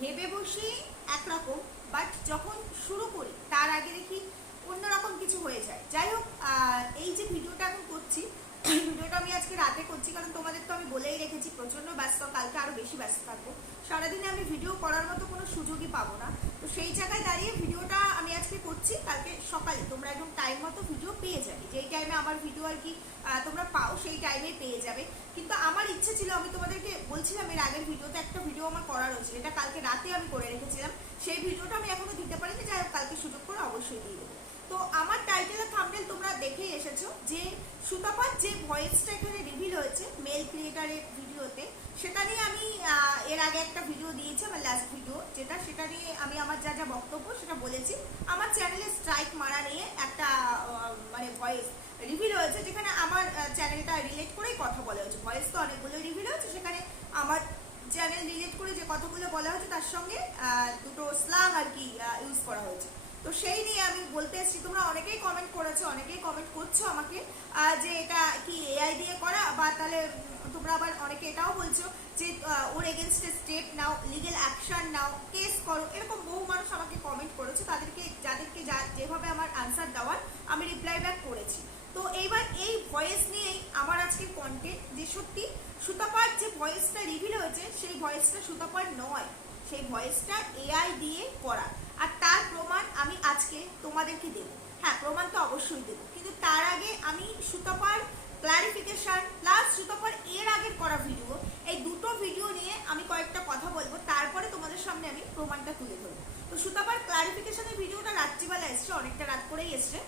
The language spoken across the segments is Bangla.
ভেবে বসি একরকম, বাট যখন শুরু করি তার আগে দেখি অন্যরকম কিছু হয়ে যায়। যাই হোক, এই যে ভিডিওটা এখন করছি, ভিডিওটা আমি আজকে রাতে করছি, কারণ তোমাদের তো আমি বলেই রেখেছি প্রচন্ড ব্যস্ত, কালকে আরো বেশি ব্যস্ত থাকবো। সারাদিনে আমি ভিডিও করার মতো কোনো সুযোগই পাবো না। তো সেই জায়গায় দাঁড়িয়ে ভিডিওটা আমি আজকে করছি। কালকে সকালে তোমরা একদম টাইম মতো ভিডিও পেয়ে যাবে, যেই টাইমে আমার ভিডিও আর কি তোমরা পাও সেই টাইমে পেয়ে যাবে। কিন্তু আমার ইচ্ছে ছিল, আমি তোমাদেরকে বলছিলাম এর আগের ভিডিওতে একটা ভিডিও আমার করা রয়েছে, এটা কালকে রাতে আমি করে রেখেছিলাম। সেই ভিডিওটা আমি এখনো দিতে পারিনি, যাই হোক কালকে সুযোগ করে অবশ্যই দিয়ে দেবো। তো আমার টাইটেল আর থাম্বনেল তোমরা দেখেই এসেছো যে সুতাপার যে ভয়েসটা এখানে রিভিল হয়েছে মেল ক্রিয়েটারের ভিডিওতে, সেটা নিয়ে আমি এর আগে একটা ভিডিও দিয়েছি, আমার লাস্ট ভিডিও যেটা, সেটা নিয়ে আমি আমার যা যা বক্তব্য সেটা বলেছি। আমার চ্যানেলে স্ট্রাইক মারা নিয়ে একটা মানে ভয়েস রিভিল হয়েছে, যেখানে আমার চ্যানেলটা রিলেট করেই কথা বলা হয়েছে। ভয়েস তো অনেকগুলো রিভিল হয়েছে, সেখানে আমার চ্যানেল রিলেট করে যে কথাগুলো বলা হয়েছে তার সঙ্গে দুটো স্ল্যাং আর কি ইউজ করা হয়েছে। তো সেই নিয়ে আমি বলতে এসেছি। তোমরা অনেকেই কমেন্ট করেছো, অনেকেই কমেন্ট করছো আমাকে যে এটা কি এআই দিয়ে করা, বা তাহলে তোমরা আবার অনেকে এটাও বলছো যে ওর এগেনস্টে স্টেপ নাও, লিগেল অ্যাকশন নাও, কেস করো। এরকম বহু মানুষ আমাকে কমেন্ট করেছে, তাদেরকে যাদেরকে যেভাবে আমার আনসার দেওয়ার আমি রিপ্লাই ব্যাক করেছি। তো এইবার এই ভয়েস নিয়েই আমার আজকের কন্টেন্ট, যে সত্যি সুতাপার যে ভয়েসটা রিভিল হয়েছে সেই ভয়েসটা সুতাপার নয়, সেই ভয়েসটা এআই দিয়ে করা। আর তার প্রমাণ আমি আজকে তোমাদেরকে দেবো। হ্যাঁ, প্রমাণ তো অবশ্যই দেবো, কিন্তু তার আগে আমি সুতাপার ক্লারিফিকেশন প্লাস সুতাপার এর আগের করা ভিডিও, এই দুটো ভিডিও নিয়ে আমি কয়েকটা কথা বলবো, তারপরে তোমাদের সামনে আমি প্রমাণটা তুলে ধরবো। তো সুতাপার ক্লারিফিকেশনের ভিডিওটা রাত্রিবেলা এসছে, অনেকটা রাত করেই এসছে।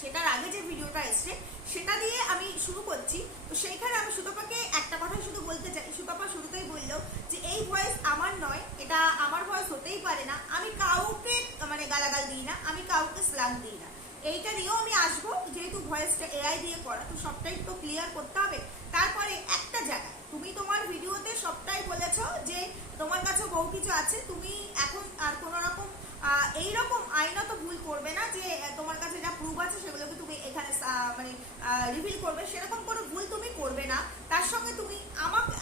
সেটার আগে যে ভিডিওটা এসছে সেটা দিয়ে আমি শুরু করছি। তো সেইখানে আমি সুতপাকে একটা কথাই শুধু বলতে চাই। সুতপা শুরুতেই বললো যে এই ভয়েস আমার নয়, এটা আমার ভয়েস হতেই পারে না, আমি কাউকে মানে গালাগাল দিই না, আমি কাউকে স্ল্যাং দিই না। এইটা নিয়েও আমি আসবো, যেহেতু ভয়েসটা এআই দিয়ে করা, তো সবটাই তো ক্লিয়ার করতে হবে। তারপরে একটা জায়গায় তুমি তোমার ভিডিওতে সবটাই বলেছো যে তোমার কাছে বহু কিছু আছে, তুমি এখন আর কোনো রকম এইরকম আইনত ভুল করবে না যে তোমার কাছে যা প্রুফ আছে সেগুলোকে তুমি এখানে মানে রিভিল করবে, সেরকম কোনো ভুল তুমি করবে না। তার সঙ্গে তুমি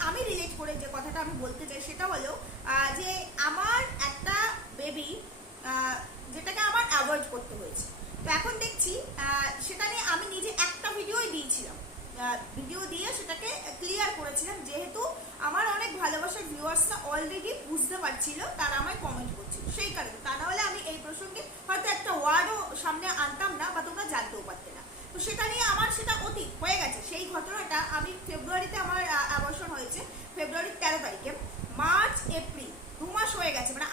আমি রিলেট করে যে কথাটা আমি বলতে চাই সেটা হলো যে আমার একটা বেবি যেটাকে আমার অ্যাভয়েড করতে হয়েছে। তো এখন দেখছি সেটা নিয়ে আমি নিজে একটা ভিডিওই দিয়েছিলাম, ভিডিও দিয়ে সেটাকে ক্লিয়ার করেছিলাম, যেহেতু আমার অনেক ভালোবাসার ভিউয়ার্সরা অলরেডি বুঝতে পারছিল, তারা আমায় কমেন্ট করছিল, সেই কারণে। তা না হলে আমি এই প্রসঙ্গে হয়তো একটা ওয়ার্ডও সামনে আনতাম না, বা তোমরা জানতেও পারতে না। তো সেটা নিয়ে আমার সেটা অতীত হয়ে গেছে। সেই ঘটনাটা আমি ফেব্রুয়ারিতে আমার অ্যাবর্শন হয়েছে, ফেব্রুয়ারির 13 তারিখে। মার্চ এপ্রিল 2 মাস হয়ে গেছে, মানে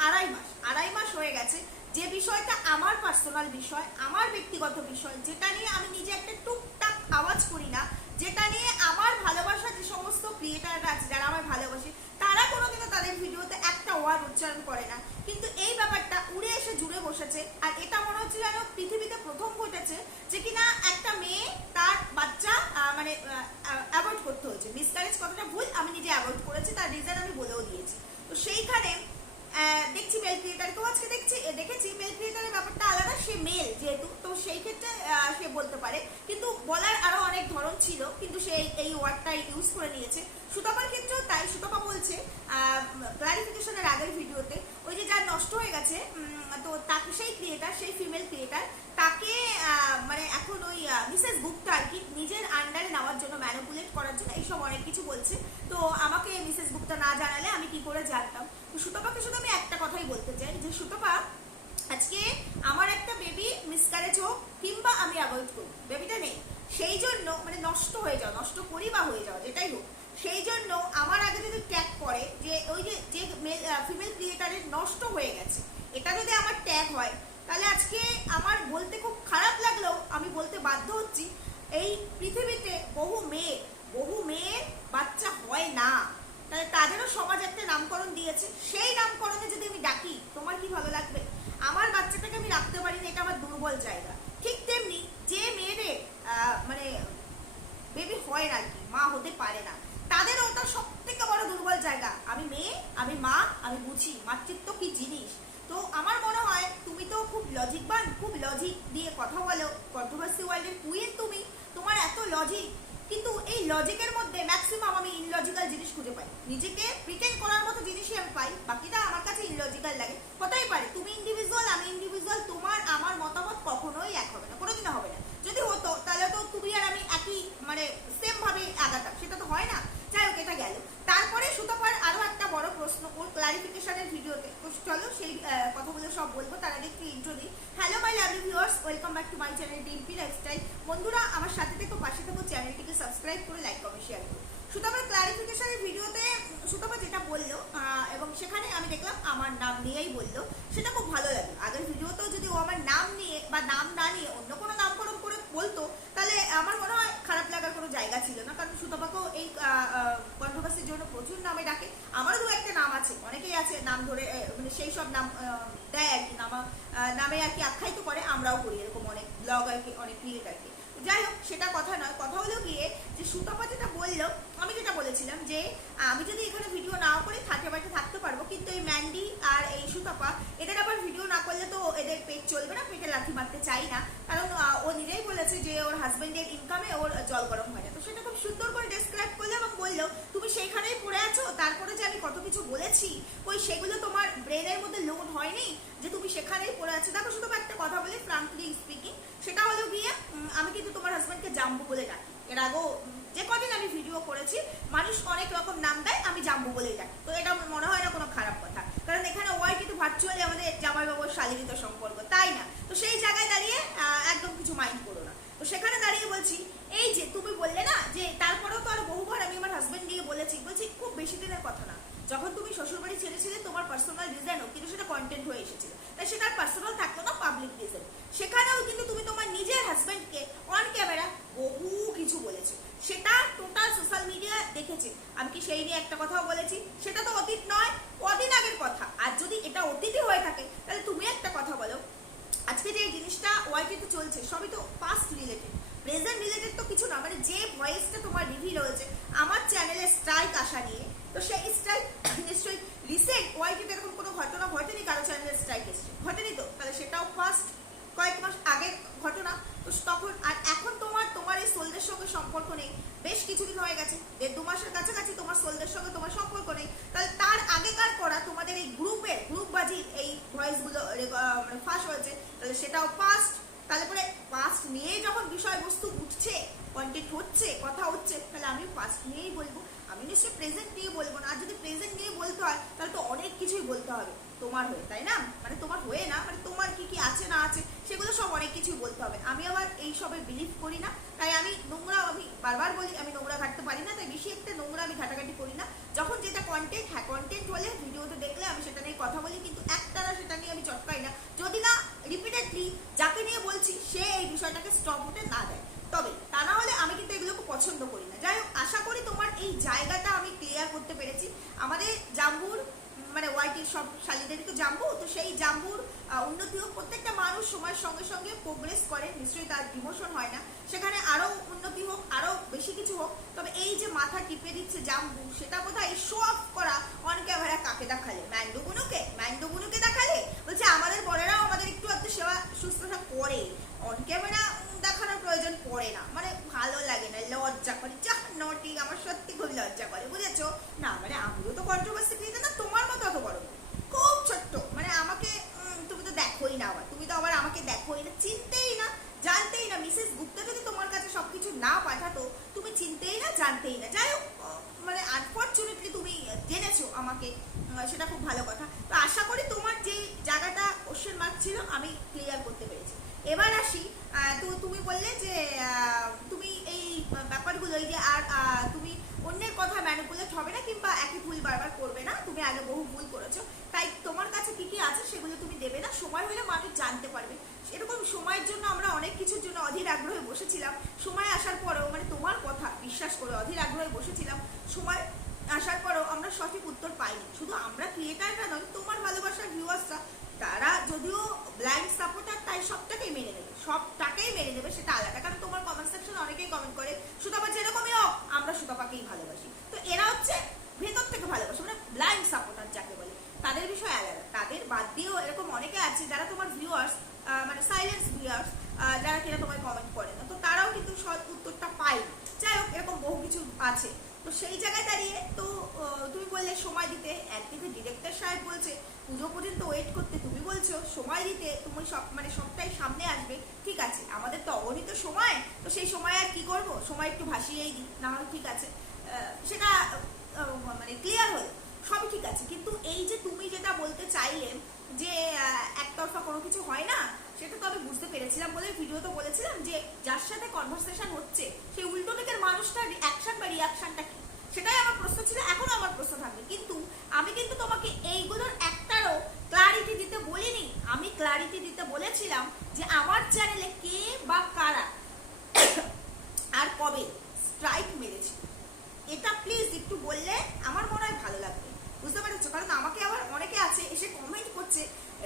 আড়াই মাস হয়ে গেছে। যে বিষয়টা আমার পার্সোনাল বিষয়, আমার ব্যক্তিগত বিষয়, যেটা নিয়ে আমি নিজে একটা টুকটাক আওয়াজ করি না, যেটা নিয়ে আমার ভালোবাসা যে সমস্ত ক্রিয়েটাররা আছে যারা আমার ভালোবাসে, তারা কোনোদিনও তাদের ভিডিওতে একটা ওয়ার্ড উচ্চারণ করে না, কিন্তু এই ব্যাপারটা উড়ে এসে জুড়ে বসেছে। আর এটা মনে হচ্ছে যেন পৃথিবীতে প্রথম ঘটেছে যে কিনা একটা মেয়ে তার বাচ্চা মানে অ্যাভয়েড করতে হয়েছে। মিসক্যারেজ কথাটা ভুল, আমি নিজে অ্যাভয়েড করেছি, তার রিজন আমি বলেও দিয়েছি। তো সেইখানে দেখছি মেল ক্রিয়েটারকেও আজকে দেখেছি মেল ক্রিয়েটারের ব্যাপারটা আলাদা, সে মেল যেহেতু, তো সেই ক্ষেত্রে সে বলতে পারে, কিন্তু বলার আরো অনেক ধরন ছিল, কিন্তু সে এই ওয়ার্ডটা ইউজ করে নিয়েছে। সুতপার ক্ষেত্রেও তাই। সুতপা বলছে ক্লারিফিকেশনের আগের ভিডিওতে, ওই যে যার নষ্ট হয়ে গেছে, তো তাকে সেই ক্রিয়েটার, সেই ফিমেল ক্রিয়েটার, তাকে মানে এখন ওই মিসেস গুপ্তা আর কি নিজের আন্ডারে নেওয়ার জন্য, ম্যানিপুলেট করার জন্য এইসব অনেক কিছু বলছে। তো আমাকে মিসেস গুপ্তা না জানালে আমি কি করে জানতাম। তো সুতপাকে শুধু আমি একটা কথাই বলতে চাই যে সুতপা, আজকে আমার একটা বেবি মিসক্যারেজ হোক কিংবা আমি অ্যাভয়েড করি, বেবিটা নেই, সেই জন্য মানে নষ্ট হয়ে যাও, নষ্ট করি বা হয়ে যাও যেটাই হোক, সেই জন্য আমার আগে যদি ট্যাগ করে যে ওই যে ফিমেল ক্রিয়েটারের নষ্ট হয়ে গেছে, এটা যদি আমার ট্যাগ হয়, তাহলে আজকে আমার বলতে খুব খারাপ লাগলেও আমি বলতে বাধ্য হচ্ছি, এই পৃথিবীতে বহু মেয়ের বাচ্চা হয় না, তাহলে তাদেরও সমাজ একটা নামকরণ দিয়েছে, সেই নামকরণে যদি আমি ডাকি, তোমার কি ভালো লাগবে? আমার বাচ্চাটাকে আমি রাখতে পারিনি, এটা আমার দুর্বল জায়গা। ঠিক তেমনি যে মেয়েদের মানে বেবি হয় না আর কি, মা হতে পারে না, তাদের ওটা সব থেকে বড় দুর্বল জায়গা। আমি মেয়ে, আমি মা, আমি বুঝি মাতৃত্ব কি জিনিস। তো আমার মনে হয় তুমি তো খুব লজিকবান, খুব লজিক দিয়ে কথা বলো, কন্ট্রোভার্সি ওয়ার্ল্ডের কুইন তুমি, তোমার এত লজিক, কিন্তু এই লজিকের মধ্যে ম্যাক্সিমাম আমি ইনলজিক্যাল জিনিস খুঁজে পাই, নিজেকে প্রিটেন্ড করার মতো জিনিসই আমি পাই, বাকিটা আমার কাছে ইনলজিক্যাল কথাগুলো সব বলবো, তার আগে একটু ইন্ট্রো দিই। Hello my lovely viewers, welcome back to my channel Dimpi lifestyle. বন্ধুরা আমার সাথে থেকে পাশে থাকো, চ্যানেলটিকে সাবস্ক্রাইব করে লাইক কমেন্ট শেয়ার করো। সুতরাং ক্লারিফিকেশনের ভিডিওতে সুতরাং যেটা বললো এবং সেখানে আমি দেখলাম আমার নাম নিয়েই বললো, সেটা খুব ভালো লাগলো। আগের ভিডিওতেও যদি ও আমার নাম নিয়ে বা নাম না নিয়ে অন্য কোনো নামকরণ করে বলতো, তাহলে আমার মনে হয় খারাপ লাগার কোনো জায়গা ছিল না, কারণ সুতপাকেও এই কন্ট্রোভার্সির জন্য প্রচুর নামে ডাকে। আমারও দু একটা নাম আছে, অনেকেই আছে নাম ধরে মানে সেই সব নাম দেয় আর কি, নামে আর কি আখ্যায়িত করে, আমরাও করি এরকম অনেক ব্লগ আর কি, অনেক ক্রিয়েট আর কি। যাই হোক, সেটা কথা নয়, কথা হলো গিয়ে যে সুতপা যেটা বললো, আমি যেটা বলেছিলাম যে আমি যদি এখানে ভিডিও নাও করি থাকে বাড়িতে থাকতে পারবো, কিন্তু এই ম্যান্ডি আর এই সুতপা এদের আবার ভিডিও না করলে তো এদের পেট চলবে না, পেটে লাথি মারতে চাই না, কারণ ও নিজেই বলেছে যে ওর হাজবেন্ডের ইনকামে ওর জল গরম হয় না। তো সেটা খুব সুন্দর করে ডেসক্রাইব করলো এবং বললো তুমি সেইখানেই পড়ে আছো, তারপরে যে আমি কত কিছু বলেছি ওই সেগুলো তোমার ব্রেনের মধ্যে লোড হয়নি যে তুমি সেখানেই পড়ে আছো। দেখো শুধু একটা কথা বলি ফ্রাঙ্কলি স্পিকিং, সেটা হলো গিয়ে আমি কিন্তু তোমার হাজবেন্ডকে জাম্বু বলে ডাকি। এর আগেও যে কদিন আমি ভিডিও করেছি মানুষ অনেক রকম নাম দেয়, আমি জাম্বু বলেই ডাকি। তো এটা মনে হয় না কোনো খারাপ কথা, কারণ এখানে ওয়াই কিন্তু ভার্চুয়ালি আমাদের জামাইবাবুর শালীনিত সম্পর্ক, তাই না? তো সেই জায়গায় দাঁড়িয়ে একদম কিছু মাইন্ড করো না। তো সেখানে দাঁড়িয়ে বলছি, এই যে তুমি বললে না যে তারপরেও তো আরো বহুবার আমি আমার হাজবেন্ড নিয়ে বলছি, খুব বেশি দিনের কথা না, যখন তুমি শ্বশুরবাড়ি ছেড়েছিলে তোমার পার্সোনাল রিজন হোক, কিন্তু সেটা কন্টেন্ট হয়ে এসেছিল, তাই সেটা পার্সোনাল থাকতো না, পাবলিক রিজন। সেখানেও কিন্তু তুমি তোমার নিজের হাজবেন্ডকে অন ক্যামেরা বহু কিছু বলেছো, সেটা টোটাল সোশ্যাল মিডিয়া দেখেছে। আমি কি সেই নিয়ে একটা কথাও বলেছি? সেটা তো অতীত নয়, কদিন আগের কথা। আর যদি এটা অতীতই হয়ে থাকে, তাহলে তুমি একটা কথা বলো, আজকে যে জিনিসটা ওয়াইটিতে চলছে সবই তো পাস্ট রিলেটেড, প্রেজেন্ট রিলেটেড তো কিছু না। মানে যে ভয়েসটা তোমার রিভিল হয়েছে আমার চ্যানেলে স্ট্রাইক আসা নিয়ে, তো সেই স্ট্রাইক নিশ্চয়ই রিসেন্ট ওয়াইটিতে এরকম কোনো ঘটনা ঘটেনি, কারো চ্যানেলে স্ট্রাইক এসছে, ঘটেনি তো, তাহলে সেটাও ফার্স্ট কয়েক মাস আগের ঘটনা। তো তখন আর এখন তোমার এই সোলদের সঙ্গে সম্পর্ক নেই, বেশ কিছুদিন হয়ে গেছে, 1-2 মাসের কাছাকাছি তোমার সোলদের সঙ্গে তোমার সম্পর্ক নেই, তাহলে তার আগেকার করা তোমাদের এই গ্রুপবাজি এই ভয়েসগুলো মানে ফাঁস হয়েছে, তাহলে সেটাও ফার্স্ট। তাহলে পরে পাস্ট নিয়ে যখন বিষয়বস্তু উঠছে, কন্টেন্ট হচ্ছে, কথা হচ্ছে, তাহলে আমি পাস্ট নিয়েই বলবো, আমি নিশ্চয়ই প্রেজেন্ট নিয়ে বলবো না। আর যদি প্রেজেন্ট নিয়ে বলতে হয় তাহলে তো অনেক কিছুই বলতে হবে তোমার হয়ে, তাই না? মানে তোমার হয়ে না, মানে তোমার কি কি আছে না আছে সেগুলো সব অনেক কিছুই বলতে হবে। আমি আবার এই সবে বিলিভ করি না, তাই আমি নোংরা, আমি বারবার বলি আমি নোংরা ঘাটতে পারি না, তাই বেশি একটা নোংরা আমি ঘাটাঘাটি করি না। যখন যেটা কন্টেন্ট, হ্যাঁ কন্টেন্ট হলে ভিডিওতে দেখলে আমি সেটা নিয়ে কথা বলি, কিন্তু একটানা সেটা নিয়ে আমি চটকাই না, যদি না রিপিটেডলি যাকে নিয়ে বলছি সে এই বিষয়টাকে স্টপ হতে না দেয়, তবে তা না হলে আমি কিন্তু এগুলোকে পছন্দ করি না। যাই হোক, আশা করি তোমার এই জায়গাটা আমি ক্লিয়ার করতে পেরেছি। আমাদের জাম্বুর মানে ওয়াইটির সব শালীদেরই তো জাম্বু, তো সেই জাম্বুর উন্নতি হোক, প্রত্যেকটা মানুষ সময়ের সঙ্গে সঙ্গে প্রোগ্রেস করে, নিশ্চয়ই তার ডিমোশন হয় না, সেখানে আরও উন্নতি হোক, আরও বেশি কিছু হোক। তবে এই যে মাথা টিপে দিচ্ছে জাম্বু, সেটা বোধহয় শো অফ করা অন ক্যামেরা কাকে দেখালে? ম্যান্ডুগুনুকে দেখালে, বলছে আমাদের বড়েরাও আমাদের একটু একটু সেবা শুশ্রূষা করে, অন ক্যামেরা দেখানোর প্রয়োজন পড়ে না, মানে ভালো লাগে না, লজ্জা করে, যা নটি, আমার সত্যি খুব লজ্জা করে, বুঝেছো না? মানে আমিও তো কন্ট্রোভার্সি ক্রিয়েটার না, তোমার মতো অত বড় খুব ছোট্ট, মানে আমাকে তুমি তো দেখোই না, আবার তুমি তো আবার আমাকে দেখোই না, চিনতেই না, জানতেই না। মিসেস গুপ্তা যদি তোমার কাছে সবকিছু না পাঠাতো, তুমি চিনতেই না, জানতেই না। যাই হোক, মানে আনফর্চুনেটলি তুমি জেনেছো আমাকে, সেটা খুব ভালো কথা। তো আশা করি তোমার যে জায়গাটা কোশ্চেন মার্ক ছিল আমি ক্লিয়ার করতে পেরেছি। এবার আসি, তো তুমি বললে যে তুমি এই ব্যাপারগুলো, এই যে আর তুমি অন্যের কথা ম্যানিপুলেট হবে না কিংবা একই ভুল বারবার করবে না, তুমি আগে বহু ভুল করেছো, তাই তোমার কাছে কি কি আছে সেগুলো তুমি দেবে না, সময় হলে মানুষ জানতে পারবে। এরকম সময়ের জন্য আমরা অনেক কিছুর জন্য অধীর আগ্রহে বসেছিলাম, সময় আসার পরেও, মানে তোমার কথা বিশ্বাস করে অধীর আগ্রহে বসেছিলাম, সময় আসার পরেও আমরা সঠিক উত্তর পাইনি। শুধু আমরা ক্রিয়েটাররা নয়, তোমার ভালোবাসার ভিউয়ার্সরা, তারা যদিও ব্লাইন্ড সাপোর্টার, তাই সবটাকেই মেনে নেবে, সেটা আলাদা, কারণ তোমার কমেন্ট সেকশনে অনেকেই কমেন্ট করে সুতপা যেরকমই হোক আমরা সুতপাকেই ভালোবাসি, তো এরা হচ্ছে ভেতর থেকে ভালোবাসে, মানে ব্লাইন্ড সাপোর্টার যাকে বলে, তাদের বিষয় আলাদা। তাদের বাদ দিয়েও এরকম অনেকে আছে যারা তোমার ভিউয়ার্স, মানে সাইলেন্স ভিউয়ার্স, যারা কিনা তোমায় কমেন্ট করে না, তো তারাও কিন্তু সৎ উত্তরটা পায়। যাই হোক, এরকম বহু কিছু আছে। তো সেই জায়গায় দাঁড়িয়ে তো তুমি বললে সময় দিতে, একদিকে ডিরেক্টর সাহেব বলছে পুজো পর্যন্ত ওয়েট করতে, তুমি বলছো সময় দিতে, তুমি সব মানে সবটাই সামনে আসবে, ঠিক আছে, আমাদের তো অগণিত সময়, তো সেই সময় আর কি করব, সময় একটু ভাসিয়েই দিই না হলে, ঠিক আছে, সেটা মানে ক্লিয়ার হলো, সবই ঠিক আছে। কিন্তু এই যে তুমি যেটা বলতে চাইলে যে কিছু হয় না, সেটা তো আমি বুঝতে পেরেছিলাম বলে ভিডিওতে বলেছিলাম যে যার সাথে কনভারসেশন হচ্ছে সেই উল্টো দিকের মানুষটার অ্যাকশন বা রিয়াকশনটা কি, সেটাই আমার প্রশ্ন ছিল, এখনো আমার প্রশ্ন থাকবে। কিন্তু আমি কিন্তু তোমাকে এইগুলোর একটারও ক্লারিটি দিতে বলিনি। আমি ক্লারিটি দিতে বলেছিলাম যে আমার চ্যানেলে কে বা কারা আর কবে স্ট্রাইক মেরেছে, এটা প্লিজ একটু বললে আমার মনে হয় ভালো লাগবে, বুঝতে পেরেছো? কারণ আমাকে আবার অনেকে আছে এসে কমেন্ট করছে,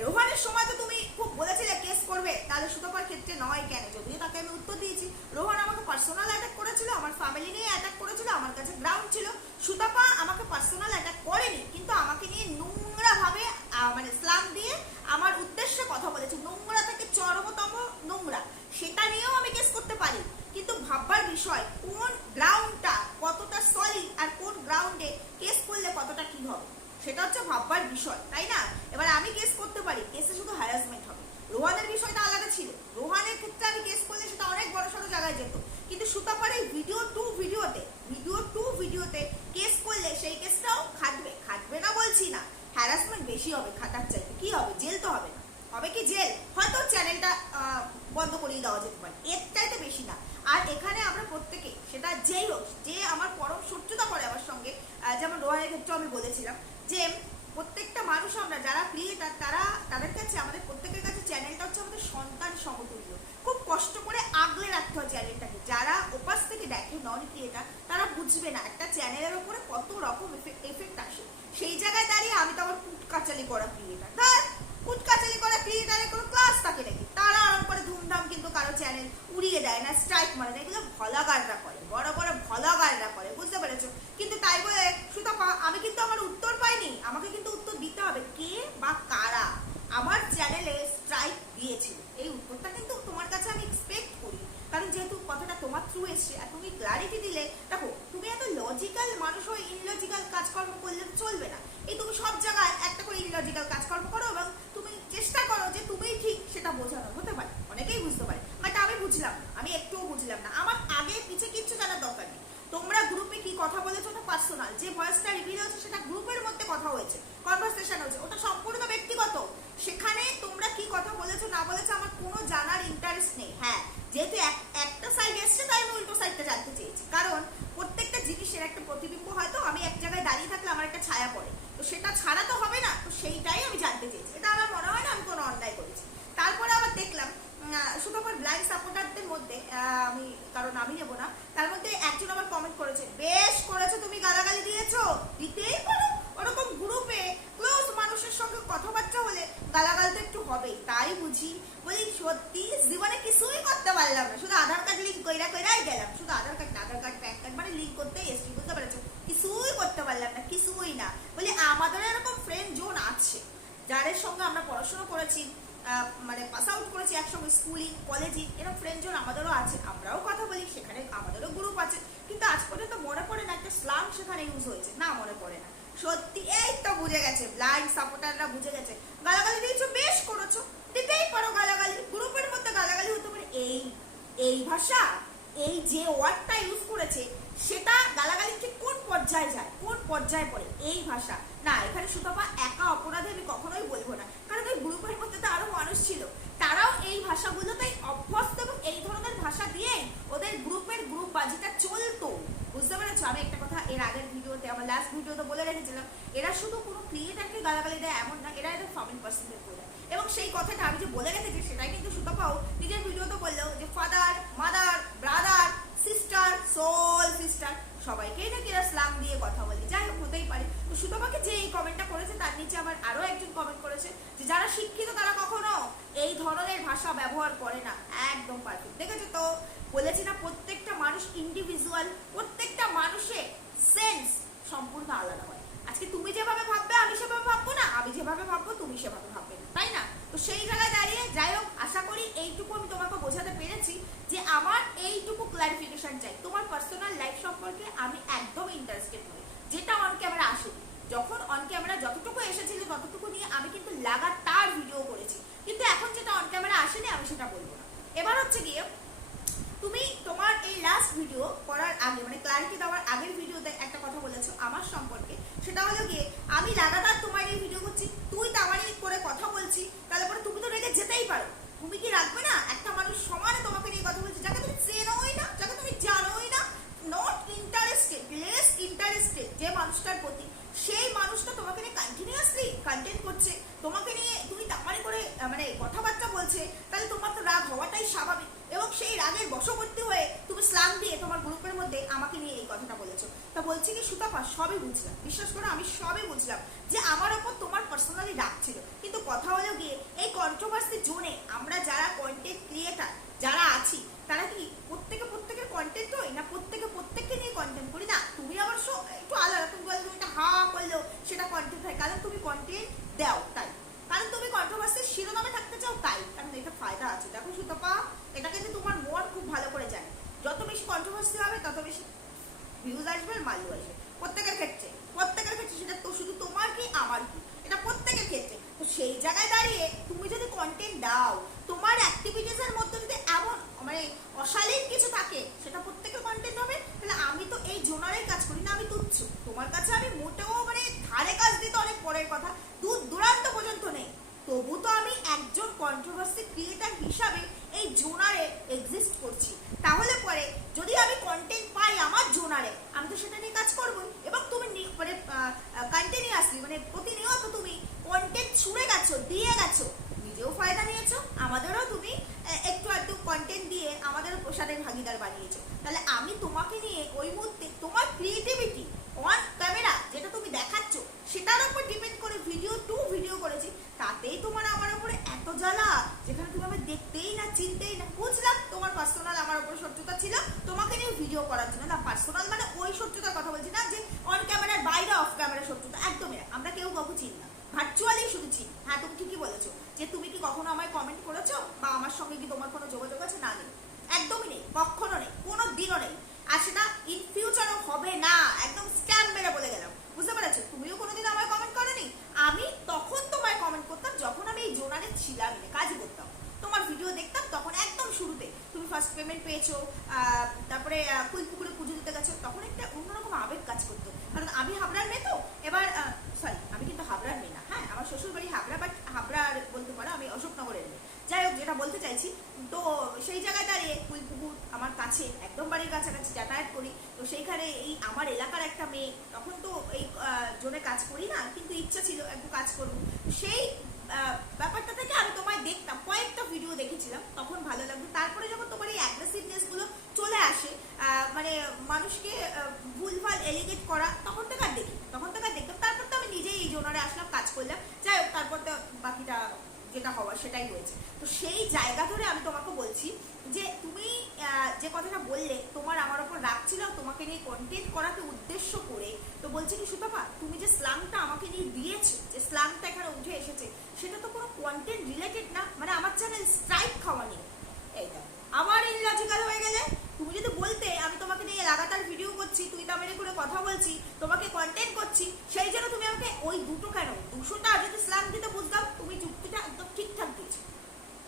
রোহানের সময় তো তুমি খুব বলেছিলে কেস করবে, তাহলে সুতপার ক্ষেত্রে নয় কেন? যদিও তাকে আমি উত্তর দিয়েছি, রোহান আমাকে পার্সোনাল অ্যাটাক করেছিল, আমার ফ্যামিলি নিয়ে অ্যাটাক করেছিল, আমার কাছে গ্রাউন্ড ছিল। সুতপা আমাকে পার্সোনাল অ্যাটাক করেনি, কিন্তু আমাকে নিয়ে নোংরা ভাবে মানে স্ল্যাম দিয়ে আমার উদ্দেশ্যে কথা বলেছে, নোংরা থেকে চরমতম নোংরা, সেটা নিয়েও আমি কেস করতে পারি। কিন্তু ভাববার বিষয় কোন গ্রাউন্ডটা কতটা সলিড আর কোন গ্রাউন্ডে কেস করলে কতটা কি হবে, সেটা হচ্ছে ভাববার বিষয়, তাই না? এবার আমি কেস করতে পারি, কেসে শুধু হ্যারাসমেন্ট হবে। রোহানের বিষয়টা আলাদা ছিল, রোহানের ক্ষেত্রে আমি কেস করলে সেটা অনেক বড় সড়ো জায়গায় যেত, কিন্তু সুতাপার এই ভিডিও টু ভিডিওতে কেস করলে সেই কেসটাও খাটবে না বলছি না, হ্যারাসমেন্ট বেশি হবে খাটার চাইতে। কি হবে? জেল তো হবে না, হবে কি জেল? হয়তো চ্যানেলটা বন্ধ করিয়ে দেওয়া যেতে পারে, এর চাইতে বেশি না। আর এখানে আমরা প্রত্যেকে, সেটা যেই হোক, যে আমার পরম শত্রুতা করে আমার সঙ্গে, যেমন রোহানের ক্ষেত্রে আমি বলেছিলাম যে প্রত্যেকটা মানুষ আমরা যারা ক্রিয়েটার, তাদের কাছে, আমাদের প্রত্যেকের কাছে চ্যানেলটা হচ্ছে আমাদের সন্তান সমতুল্য। খুব কষ্ট করে আগলে রাখতে হয় চ্যানেলটাকে। যারা ওপাশ থেকে দেখে নন ক্রিয়েটার, তারা বুঝবে না একটা চ্যানেলের উপরে কত রকম এফেক্ট আসে। সেই জায়গায় দাঁড়িয়ে আমি তো আমার কুটকাচালি করা ক্রিয়েটার, কুটকাচালি করা ক্রিয়েটারের কোনো ক্লাস থাকে নাকি? তারা আরম্ভ করে ধুমধাম কিন্তু কারো চ্যানেল উড়িয়ে দেয় না, স্ট্রাইক মারে না, এগুলো ভলাগাররা করে, বড় বড় ভলাগাররা করে, বুঝতে পেরেছো? কিন্তু তাই বলে সুতপা, আমি কিন্তু আমার উত্তর পাইনি, আমাকে কিন্তু উত্তর দিতে হবে কে বা কারা আমার চ্যানেলে স্ট্রাইক দিয়েছিল। এই উত্তরটা কিন্তু তোমার কাছে আমি এক্সপেক্ট করি, কারণ যেহেতু কথাটা তোমার থ্রু এসছে আর তুমি ক্লারিটি দিলে। দেখো, তুমি এত লজিক্যাল মানুষ হয়ে ইনলজিক্যাল কাজকর্ম করলে চলবে না। এই তুমি সব জায়গায় একটা করে ইনলজিক্যাল কাজকর্ম করো এবং তুমি চেষ্টা করো যে তুমিই ঠিক সেটা বোঝানো। হতে পারে অনেকেই বুঝতে পারে, বাট আমি বুঝলাম না, আমি একটুও বুঝলাম না। আমার আগে পিছে কিচ্ছু জানার দরকার নেই। তোমরা গ্রুপে কি কথা বলেছো ওটা পার্সোনাল, যে ভয়েসটা রিভিল হয়েছে সেটা গ্রুপের মধ্যে কথা হয়েছে, কনভারসেশন হয়েছে, ওটা সম্পূর্ণ ব্যক্তিগত। সেখানে তোমরা কি কথা বলেছো না বলেছো আমার কোনো জানার ইন্টারেস্ট নেই। হ্যাঁ, যেহেতু একটা সাইড এসছে তাই আমি উল্টো সাইডটা জানতে চেয়েছি, কারণ প্রত্যেকটা জিনিসের একটা প্রতিবিম্ব, হয়তো আমি এক জায়গায় দাঁড়িয়ে থাকলে আমার একটা ছায়া পড়ে, তো সেটা ছাড়া তো হবে না, তো সেইটাই আমি জানতে চেয়েছি। এটা আমার মনে হয় না আমি কোনো অন্যায় করেছি। তারপরে আবার দেখলাম শুধু আমার ব্লাইন্ড সাপোর্টারদের মধ্যে, আমি কারণ আমি নেবো না, তার মধ্যে একজন আবার কমেন্ট করেছে, বেশ করেছো তুমি গালাগালি দিয়েছো, দিতেই পারো, ওরকম গ্রুপে ক্লোজ মানুষের সঙ্গে কথাবার্তা হলে গালাগাল তো একটু হবেই, তাই বুঝি। বলি সত্যি জীবনে কিছুই করতে পারলাম না, শুধু আধার কার্ড লিঙ্ক কইরাই গেলাম, শুধু আধার কার্ড প্যান কার্ড মানে লিঙ্ক করতেই এসছি, বুঝতে পেরেছো? কিছুই করতে পারলাম না, কিছুই না। বলি আমাদের এরকম ফ্রেন্ড জোন আছে যাদের সঙ্গে আমরা পড়াশোনা করেছি, মানে পাস আউট করেছি একসঙ্গে, স্কুলিং কলেজে, এরকম ফ্রেন্ড জোন আমাদেরও আছে, আমরাও কথা বলি, সেখানে আমাদেরও গ্রুপ আছে। কিন্তু আজ পর্যন্ত মনে পড়ে না একটা স্ল্যাং সেখানে ইউজ হয়েছে, না মনে পড়ে না। সত্যি এই তো বুঝে গেছে, ব্লাইন্ড সাপোর্টাররা বুঝে গেছে, গালাগালি দিয়েছো, বেশ করেছো, দিতেই পারো গালাগালি, গ্রুপের মধ্যে গালাগালি হতে পারে। এই ভাষা, এই যে ওয়ার্ডটা ইউজ করেছে সেটা গালাগালি ঠিক কোন পর্যায়ে যায়, কোন পর্যায়ে পড়ে এই ভাষা? না, এখানে সুতপা একা অপরাধে আমি কখনোই বলবো না, কারণ ওই গ্রুপের মধ্যে তো আরো মানুষ ছিল, তারাও এই ভাষাগুলোতেই অভ্যস্ত এবং এই ধরনের ভাষা দিয়ে ওদের গ্রুপ বাজিটা চলতো, বুঝতে পেরেছো? আমি একটা কথা এর আগের ভিডিওতে, আমার লাস্ট ভিডিওতে বলে রেখেছিলাম, এরা শুধু কোনো ক্রিয়েটারকে গালাগালি দেয় এমন না, এরা এদের ফার্মিং পার্সেন্টেজ করে। এবং সেই কথাটা আমি যে বলে রেখেছি সেটাই কিন্তু সুতপাও নিজের ভিডিওতে বললো যে father, mother, brother, sister, soul sister, সবাইকেই নাকি এরা স্ল্যাং দিয়ে কথা বলে। যাই হোক, হতেই পারে। তো সুতপাকে যে এই কমেন্টটা করেছে তার নিচে আবার আরো একজন কমেন্ট করেছে যে যারা শিক্ষিত তারা কখনো এই ধরনের ভাষা ব্যবহার করে না, একদম পারফেক্ট। দেখেছো তো, বলেছি না প্রত্যেকটা মানুষ ইন্ডিভিজুয়াল, প্রত্যেকটা মানুষের সেন্স সম্পূর্ণ আলাদা হয়। আজকে তুমি যেভাবে ভাববে আমি সেভাবে ভাববো না, আমি যেভাবে ভাববো তুমি সেভাবে ভাববে না, তাই না? তো সেই জায়গায় দাঁড়িয়ে যাই হোক, আশা করি এইটুকু আমি তোমাকে বোঝাতে পেরেছি যে আমার এইটুকু ক্লারিফিকেশন চাই। তোমার পার্সোনাল লাইফ সম্পর্কে আমি একদম ইন্টারেস্টেড নই, যেটা অন ক্যামেরা আসেনি। যখন অন ক্যামেরা যতটুকু এসেছিল ততটুকু নিয়ে আমি কিন্তু লাগাতার ভিডিও করেছি, কিন্তু এখন যেটা অন ক্যামেরা আসেনি আমি সেটা বলবো না। এবার হচ্ছে গিয়ে তুমি তোমার এই লাস্ট ভিডিও করার আগে, মানে ক্লারিটি দেওয়ার আগের ভিডিওতে একটা কথা বলেছো আমার সম্পর্কে, সেটা হলো গিয়ে আমি লাগাতার তোমার এই ভিডিও করছি, তুই তামারি করে কথা বলছি, তাহলে পরে তুমি তো রেগে যেতেই সেই রাগের বশবর্তী হয়ে তুমি স্ল্যাং দিয়ে তোমার গ্রুপের মধ্যে আমাকে নিয়ে এই কথাটা বলেছো। তা বলছি কি সুতপা, সবই বুঝলাম, বিশ্বাস করো আমি সবই বুঝলাম যে আমার ওপর তোমার পার্সোনালি রাগ ছিল, কিন্তু কথা হলো গিয়ে এই কন্ট্রোভার্সি জোনে আমরা যারা কন্টেন্ট ক্রিয়েটার যারা আছি তারা কি প্রত্যেকের কন্টেন্ট হয় না, প্রত্যেককে নিয়ে কন্টেন্ট করি না। তুমি আবার একটু আলাদা, তুমি বলে তুমি এটা হা করলেও সেটা কন্টেন্ট হয়, কারণ তুমি কন্টেন্ট দাও তাই, কারণ তুমি কন্ট্রোভার্সির শিরোনামে থাকতে চাও তাই, কারণ এটা ফায়দা আছে। দেখো সুতপা, এটা কিন্তু তোমার মন খুব ভালো করে জানে, যত বেশি কন্ট্রোভার্সি হবে তত বেশি ভিউজ আসবে আর মাল্লু আসবে, প্রত্যেকের ক্ষেত্রে সেটা তো শুধু তোমার কি আমার কি, এটা প্রত্যেকের ক্ষেত্রে। তো সেই জায়গায় দাঁড়িয়ে তুমি যদি কন্টেন্ট দাও, তোমার অ্যাক্টিভিটিস এর মধ্যে যদি এমন মানে অশালীন কিছু থাকে, সেটা প্রত্যেকের কন্টেন্ট হবে। তাহলে আমি তো এই জোনারের কাজ করি না, আমি তুচ্ছ, তোমার কাছে আমি মোটেও মানে ধারে কাজ দিতে অনেক পরের কথা, দূর দূরান্ত পর্যন্ত নেই, তবু তো আমি একজন কন্ট্রোভার্সি ক্রিয়েটার হিসাবে এই জোনারে এক্সিস্ট করছি। তাহলে পরে যদি আমি কন্টেন্ট পাই আমার জোনারে, আমি তো সেটা নিয়ে কাজ করবো। এবং তুমি মানে কন্টিনিউয়াসলি মানে প্রতিনিয়ত তুমি কন্টেন্ট ছুড়ে গেছো, দিয়ে গেছো, নিজেও ফায়দা নিয়েছো, আমাদেরও তুমি একটু কন্টেন্ট দিয়ে আমাদেরও প্রসাদের ভাগিদার বানিয়েছো। তাহলে আমি তোমাকে নিয়ে ওই মুহূর্তে তোমার ক্রিয়েটিভিটি অন ক্যামেরা যেটা তুমি দেখাচ্ছ সেটার উপর ডিপেন্ড করে ভিডিও করেছি, তাতেই তোমার আমার উপরে এত জ্বালা, যেখানে তুমি আমি দেখতেই না চিনতেই না। বুঝলাম তোমার পার্সোনাল আমার উপর শত্রুতা ছিল তোমাকে নিয়ে ভিডিও করার জন্য, না পার্সোনাল মানে ওই শত্রুতার কথা বলছি না যে অন ক্যামেরার বাইরে অফ ক্যামেরা শত্রুতা, একদমই না, আমরা কেউ কাউকে চিনি না, ভার্চুয়ালি শুধু চিনি। হ্যাঁ তুমি ঠিকই বলেছো যে তুমি কি কখনো আমায় কমেন্ট করেছো বা আমার সঙ্গে কি তোমার কোনো যোগাযোগ আছে, না নেই, একদমই নেই, কখনো নেই, কোনো দিনও নেই, আর সেটা ইন ফিউচারও হবে না, একদম স্ক্যাম মেরে বলে গেলাম, বুঝতে পেরেছো? তুমিও কোনোদিন আমায় কমেন্ট করোনি, আমি তখন তোমায় কমেন্ট করতাম যখন আমি এই জোনারে ছিলাম, কাজ করতাম, তোমার ভিডিও দেখতাম, তখন একদম শুরুতে তুমি ফার্স্ট পেমেন্ট পেয়েছো, তারপরে কুলপুকুরে পুজো দিতে গেছো, তখন একটা অন্যরকম আবেগ কাজ করতো, কারণ আমি হাবড়ার মেয়ে তো। এবার সরি, আমি কিন্তু হাবড়ার মেয়ে না, হ্যাঁ আমার শ্বশুর বাড়ি হাবড়া, বাট হাবড়া বলতে পারো আমি অশোকনগরের মেয়ে। যাই হোক, যেটা বলতে চাইছি, তো সেই জায়গায় দাঁড়িয়ে কুলপুকুর আমার কাছে, একদম বাড়ির কাছাকাছি যাতায়াত করি, তো সেইখানে এই আমার এলাকার একটা মেয়ে, তখন তো এই জোনে কাজ করি না, কিন্তু ইচ্ছা ছিল একটু কাজ করবো, সেই ব্যাপারটা থেকে আমি তোমায় দেখতাম, কয়েকটা ভিডিও দেখেছিলাম, তখন ভালো লাগতো। তারপরে যখন তোমার এই অ্যাগ্রেসিভনেস গুলো চলে আসে, মানে মানুষকে ভুলভাল এলিগেট করা, তখন থেকে আর দেখতাম, তারপর তো আমি নিজেই এই জোনারে আসলাম, কাজ করলাম, যাই হোক, তারপর তো বাকিটা যেটা হওয়ার সেটাই হয়েছে। তো সেই জায়গা ধরে আমি তোমাকে বলছি যে তুমি যে কথাটা বললে তোমার আমার ওপর রাগ ছিল তোমাকে নিয়ে কন্টেন্ট করাকে উদ্দেশ্য করে, তো বলছি কি সুতপা, তুমি যে স্ল্যাংটা আমাকে নিয়ে দিয়েছো, যে স্ল্যাংটা এখানে উঠে এসেছে, সেটা তো কোনো কন্টেন্ট রিলেটেড না, মানে আমার চ্যানেল স্ট্রাইক খাওয়া নিয়ে, এইটা আবার ইললজিক্যাল হয়ে গেলে। তুমি যদি বলতে আমি তোমাকে নিয়ে লাগাতার ভিডিও করছি, তুই তামেরে করে কথা বলছি, তোমাকে কন্টেন্ট করছি, সেই জন্য তুমি আমাকে ওই দুটো কেন 200টা যদি স্ল্যাং দিতে বুঝতাম, তুমি যুক্তিটা একদম ঠিকঠাক দিয়েছো,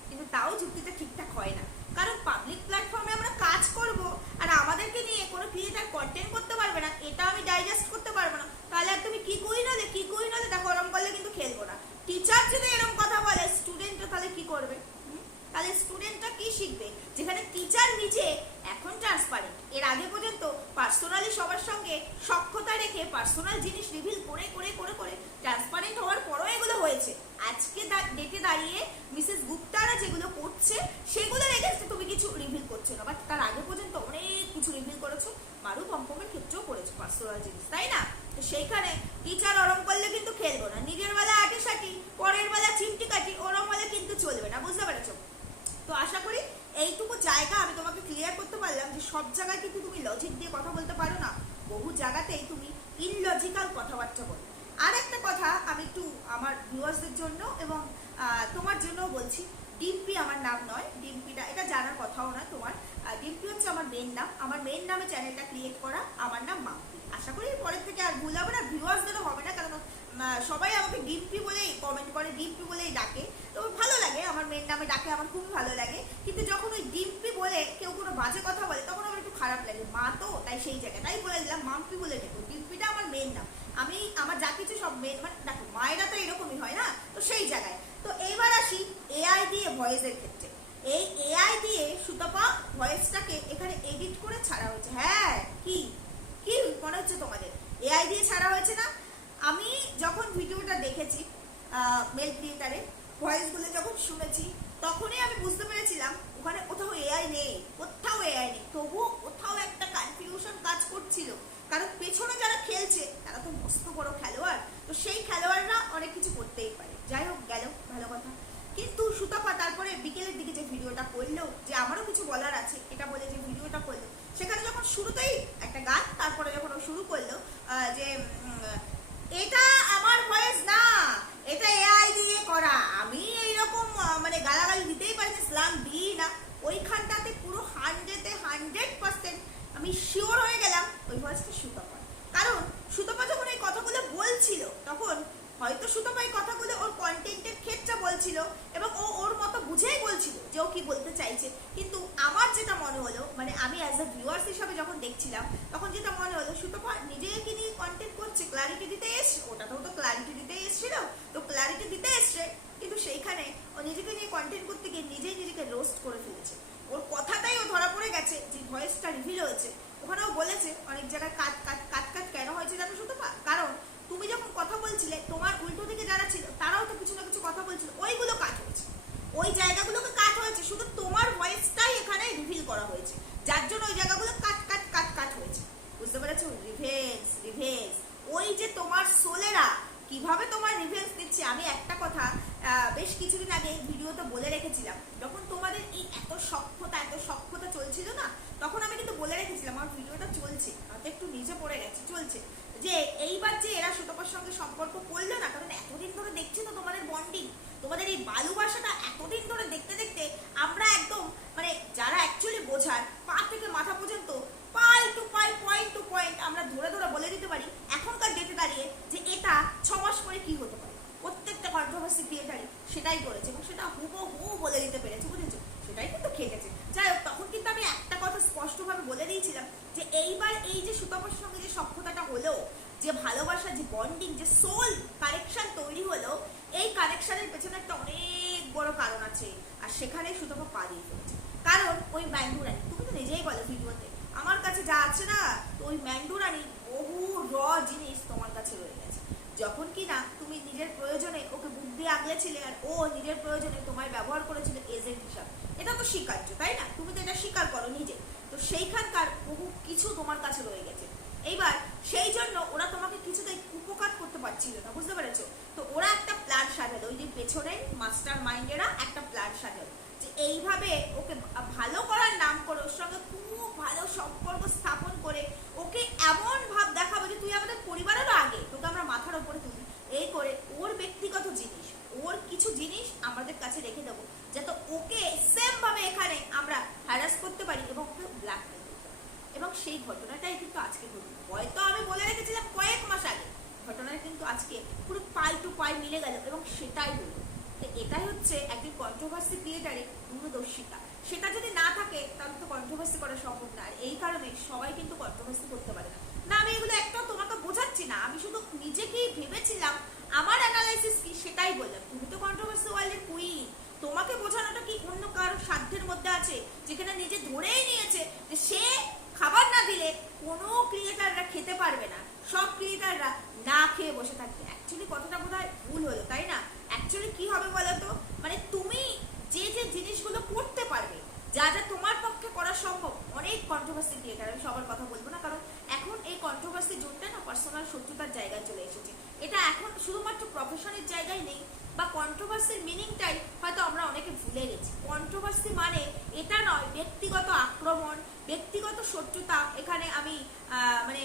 কিন্তু তাও যুক্তিটা ঠিকঠাক হয় না, কারণ পাবলিক প্ল্যাটফর্মে আমরা কাজ করব আর আমাদেরকে নিয়ে কোনো ক্রিয়েটার কন্টেন্ট করতে পারবে না, এটা আমি ডাইজেস্ট করতে পারবো না, তাহলে আর তুমি কি কই না দেখো, ওরম করলে কিন্তু খেলবো না। টিচার যদি এরকম কথা বলে, স্টুডেন্টরা তাহলে কি করবে? তাহলে স্টুডেন্টরা কি শিখবে? যেখানে টিচার নিজে এখন ট্রান্সপারেন্ট, এর আগে পর্যন্ত পার্সোনালি সবার সঙ্গে সখ্যতা রেখে পার্সোনাল জিনিস রিভিল করে ট্রান্সপারেন্ট হওয়ার পরও এগুলো হয়েছে। আজকে ডেটে দাঁড়িয়ে মিসেস গুপ্তারা যেগুলো করছে সেগুলোর এগেন্স্টে তুমি কিছু রিভিল করছো না, বাট তার আগে পর্যন্ত অনেক কিছু রিভিল করেছো, মারু পম্পমের ক্ষেত্রেও করেছো পার্সোনাল জিনিস, তাই না? তো সেইখানে টিচার ওরম করলে কিন্তু খেলবো না, নিজের বেলা আটিসাটি, পরের বেলা চিমটি কাটি, ওরম হলে কিন্তু চলবে না, বুঝতে পেরেছো? তো আশা করি এইটুকু জায়গা আমি তোমাকে ক্লিয়ার করতে পারলাম যে সব জায়গায় কিন্তু তুমি লজিক দিয়ে কথা বলতে পারো না, বহু জায়গাতেই তুমি ইনলজিক্যাল কথাবার্তা বলো। আর একটা কথা আমি একটু আমার ভিউয়ার্সদের জন্য এবং তোমার জন্য বলছি, ডিম্পি আমার নাম নয়, ডিম্পিটা এটা জানার কথাও না তোমার, ডিম্পি হচ্ছে আমার মেন নাম, আমার মেন নামে চ্যানেলটা ক্রিয়েট করা, আমার নাম মাম্পি। আশা করি পরের থেকে আর ভুল হবে না, ভিউয়ার্সদেরও হবে না, কারণ সবাই আমাকে ডিম্পি বলেই কমেন্ট করে, ডিম্পি বলেই ডাকে, তো ভালো লাগে, আমার মেন নামে ডাকে আমার খুবই ভালো লাগে, কিন্তু যখন ওই ডিম্পি বলে কেউ কোনো বাজে কথা বলে তখন আমার একটু খারাপ লাগে, মা তো তাই সেই জায়গায় তাই বলে দিলাম মাম্পি বলে ডেকো, ডিম্পিটা আমার মেন নাম, আমি আমার যা কিছু সব মেন, মানে দেখো মায়েরা তো এরকমই হয় না, তো সেই জায়গায়। তো এইবার আসি এআই দিয়ে ভয়েসের ক্ষেত্রে, এই এআই দিয়ে সুতপা ভয়েসটাকে এখানে এডিট করে ছাড়া হয়েছে। হ্যাঁ, কি কি মনে হচ্ছে তোমাদের এআই দিয়ে ছাড়া হয়েছে না? আমি যখন ভিডিওটা দেখেছি মেল ক্রিয়েটারের ভয়েসগুলো যখন শুনেছি, তখনই আমি বুঝতে পেরেছিলাম ওখানে কোথাও এআই নেই, কোথাও এআই নেই, তবুও কোথাও একটা কনফিউশন কাজ করছিল, কারণ পেছনে যারা খেলছে তারা তো মস্ত বড় খেলোয়াড়, তো সেই খেলোয়াড়রা অনেক কিছু করতেই পারে। যাই হোক, গেল ভালো কথা। কিন্তু সুতপা তারপরে বিকেলের দিকে যে ভিডিওটা করলো, যে আমারও কিছু বলার আছে এটা বলে যে ভিডিওটা করলো, সেখানে যখন শুরুতেই একটা গান, তারপরে যখন ও শুরু করলো যে এটা আমার ভয়েস না, এটা এআই দিয়ে করা, আমি এইরকম মানে গালাগালি দিতেই পারি না, স্ল্যাং দিই না, ওইখানটাতে পুরো 100% আমি শিওর হয়ে গেলাম ওই ভয়েসটা সুতপার। কারণ সুতপা যখন এই কথাগুলো বলছিল, তখন হয়তো সুতপা এই কথাগুলো ওর কন্টেন্টের ক্ষেত্রে বলছিল এবং ও ওর মতো বুঝেই বলছিল যে ও কি বলতে চাইছে। কিন্তু আমার যেটা মনে হলো, মানে আমি অ্যাজ এ ভিউয়ার্স হিসাবে যখন দেখছিলাম, তখন যেটা মনে হলো সুতপা নিজেকে নিয়ে কন্টেন্ট করছে, ক্লারিটি দিতে এসছে, ওটাতেও তো ক্লারিটি দিতে এসছিল, তো ক্লারিটি দিতে এসছে, কিন্তু সেইখানে ও নিজেকে নিয়ে কন্টেন্ট করতে গিয়ে নিজেই নিজেকে রোস্ট করে ফেলেছে। ওর কথাটাই ও ধরা পড়ে গেছে, যে ভয়েসটা রিভিল হয়েছে, ওখানেও বলেছে অনেক জায়গায় কাট কাট কাট কাট কেন হয়েছে জানো সুতপা, কারণ তুমি যখন কথা বলছিলে, তোমার উল্টো দিকে যারা ছিল তারাও তো কিছু না কিছু কথা বলছিল, ওইগুলো কাট হয়েছে, ওই জায়গাগুলোকে কাট হয়েছে, শুধু তোমার ভয়েসটাই এখানে রিভিল করা হয়েছে, যার জন্য ওই জায়গাগুলো কাট কাট কাট কাট হয়েছে। বুঝতে পেরেছো? রিভেঞ্জ রিভেঞ্জ, ওই যে তোমার সোলেরা কিভাবে তোমার রিভেঞ্জ দিচ্ছে। আমি একটা কথা বেশ কিছুদিন আগে ভিডিওতে বলে রেখেছিলাম, যখন তোমাদের এই এত সক্ষতা চলছিল না, তখন আমি কিন্তু বলে রেখেছিলাম, আমার ভিডিওটা চলছে, হয়তো একটু নিচে পড়ে গেছে, চলছে, যে এইবার যে এরা সুতপার সঙ্গে সম্পর্ক করলো না, কারণ এতদিন ধরে দেখছি তো তোমাদের বন্ডিং, তোমাদের এই ভালোবাসাটা এতদিন ধরে দেখতে দেখতে আমরা একদম মানে যারা অ্যাকচুয়ালি বোঝার, পা থেকে মাথা পর্যন্ত পাই টু পাই, পয়েন্ট টু পয়েন্ট আমরা ধরে ধরে বলে দিতে পারি এখনকার ডেটে দাঁড়িয়ে, যে এটা 6 মাস পরে কি হতে পারে। প্রত্যেকটা কন্ট্রোভার্সি ক্রিয়েটারই সেটাই করেছে এবং সেটা হুবহু বলে দিতে পেরেছে, বুঝেছো? সেটাই কিন্তু খেটেছে। যাই হোক, তখন কিন্তু আমি একটা কথা স্পষ্টভাবে বলে দিয়েছিলাম যে এইবার এই যে সুতপার সঙ্গে যে সখ্যতাটা হলো, যে ভালোবাসা, যে বন্ডিং, যে সোল কানেকশন তৈরি হলো, এই কানেকশনের পেছনে একটা অনেক বড় কারণ আছে, আর সেখানে সুতপা পা দিয়ে ফেলেছে। কারণ ওই ম্যান্ডুরানি, তুমি তো নিজেই বলো ভিডিওতে, আমার কাছে যা আছে না, তো ওই ম্যান্ডুরানি বহু জিনিস তোমার কাছে রয়ে গেছে, যখন কি না তুমি নিজের প্রয়োজনে ওকে বুক দিয়ে আগলেছিলে, আর ও নিজের প্রয়োজনে তোমায় ব্যবহার করেছিল এজেন্ট হিসাবে। এটা তো স্বীকার্য, তাই না? তুমি তো এটা স্বীকার করো নিজে, তো সেইখানকার বহু কিছু তোমার কাছে রয়ে গেছে। এইবার সেই জন্য ওরা তোমাকে কিছুতেই উপকার করতে পারছিল না, বুঝতে পেরেছো? তো ওরা একটা প্ল্যান সাজালো, ওই যে পেছনে মাস্টার মাইন্ডেরা একটা প্ল্যান সাজালো, যে এইভাবে ওকে ভালো করার নাম করে ওর সঙ্গে খুব ভালো সম্পর্ক স্থাপন করে ওকে এমন ভাব দেখাবো যে তুই আমাদের পরিবারেরও আগে, তোকে আমরা মাথার ওপরে তুলি, এই করে ওর ব্যক্তিগত জিনিস, ওর কিছু জিনিস আমাদের কাছে রেখে দেবো, যাতে ওকে সেম ভাবে এখানে আমরা হ্যারাস করতে পারি এবং ওকে ব্ল্যাকমেল করতে পারি। এবং সেই ঘটনাটাই কিন্তু আজকে ঘটল, হয়তো আমি বলে রেখেছিলাম কয়েক মাস আগে, ঘটনাটা কিন্তু আজকে পুরো পাই টু পাই মিলে গেল এবং সেটাই হলো। এটাই হচ্ছে একজন কন্ট্রোভার্সি ক্রিয়েটারের দূরদর্শিতা। সেটা যদি না থাকে তাহলে তো কন্ট্রোভার্সি করা সম্ভব না, আর এই কারণে সবাই কিন্তু কন্ট্রোভার্সি করতে পারে না। না, আমি এগুলো একটাও তোমাকে বোঝাচ্ছি না, আমি শুধু নিজেকেই ভেবেছিলাম, আমার অ্যানালাইসিস কি সেটাই বললাম। তুমি তো কন্ট্রোভার্সি ওয়ার্ল্ডের কুইন, তোমাকে বোঝানোটা কি অন্য কারো সাধ্যের মধ্যে আছে, যেখানে নিজে ধরেই নিয়েছে যে সে খাবার না দিলে কোনো ক্রিয়েটাররা খেতে পারবে না, সব ক্রিয়েটাররা না খেয়ে বসে থাকবে। অ্যাকচুয়ালি কথাটা বোধহয় ভুল হলো, তাই না? অ্যাকচুয়ালি কি হবে বলো তো, মানে তুমি যে যে জিনিসগুলো করতে পারবে, যা যা তোমার পক্ষে করা সম্ভব, অনেক কন্ট্রোভার্সি ক্রিয়েটার, আমি সবার কথা বলবো না, কারণ এখন এই কন্ট্রোভার্সি জোনটা না পার্সোনাল শত্রুতার জায়গায় চলে এসেছে। এটা এখন শুধুমাত্র প্রফেশনের জায়গায় নেই, বা কন্ট্রোভার্সির মিনিংটাই হয়তো আমরা অনেকে ভুলে গেছি। কন্ট্রোভার্সি মানে এটা নয় ব্যক্তিগত আক্রমণ, ব্যক্তিগত শত্রুতা, এখানে আমি মানে